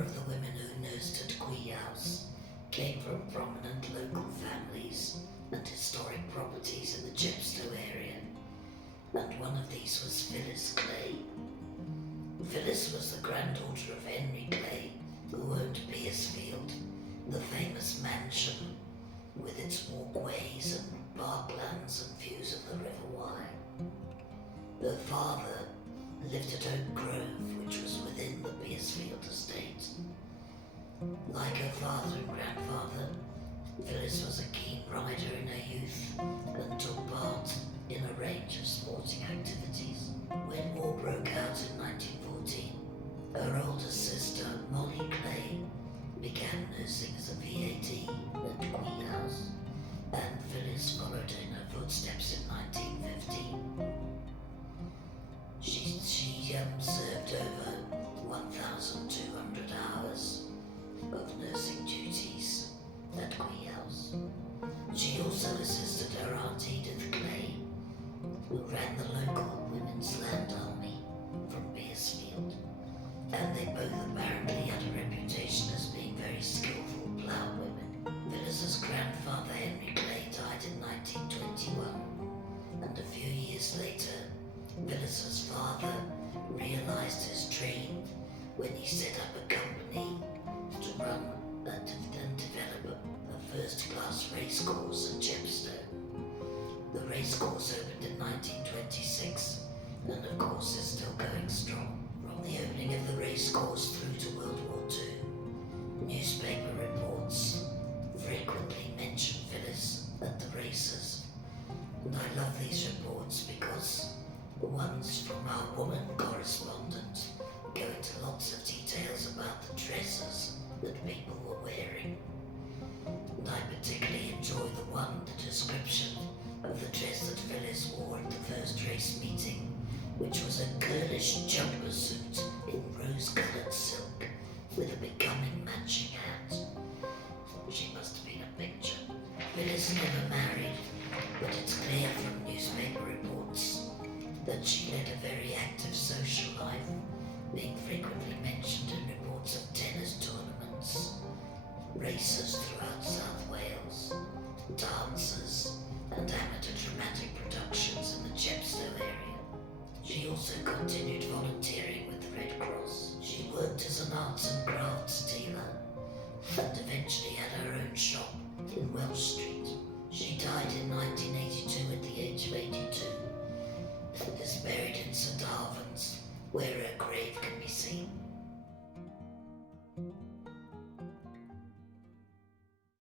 of the women who nursed at Quay House came from prominent local families and historic properties in the Chepstow area, and one of these was Phyllis Clay. Phyllis was the granddaughter of Henry Clay, who owned Piercefield, the famous mansion with its walkways and parklands and views of the River Wye. Her father lived at Oak Grove, which was within the Piercefield estate. Like her father and grandfather, Phyllis was a keen rider in her youth and took part in a range of sporting activities. When war broke out in 1914, her older sister, Molly Clay, began nursing as a VAD at Quay House, and Phyllis followed in her footsteps in 1915. She served over 1,200 hours of nursing duties at Quay House. She also assisted her aunt Edith Clay, who ran the local Women's Land Army from Piercefield, and they both apparently had a reputation as being very skillful ploughwomen. Phyllis's grandfather Henry Clay died in 1921, and a few years later, Phyllis's father realized his dream when he set up a company to run and develop a first-class racecourse at Chepstow. The racecourse opened in 1926, and of course is still going strong. From the opening of the racecourse through to World War II, newspaper reports frequently mention Phyllis at the races, and I love these reports because the ones from our woman correspondent go into lots of details about the dresses that people were wearing. And I particularly enjoy the description of the dress that Phyllis wore at the first race meeting, which was a girlish jumper suit in rose-coloured silk with a becoming matching hat. She must have been a picture. Phyllis never married, but it's clear from newspaper reports that she led a very active social life, being frequently mentioned in reports of tennis tournaments, races throughout South Wales, dances, and amateur dramatic productions in the Chepstow area. She also continued volunteering with the Red Cross. She worked as an arts and crafts dealer and eventually had her own shop in Welsh Street. She died in 1982 at the age of 82 and is buried in St Albans, where her grave can be seen.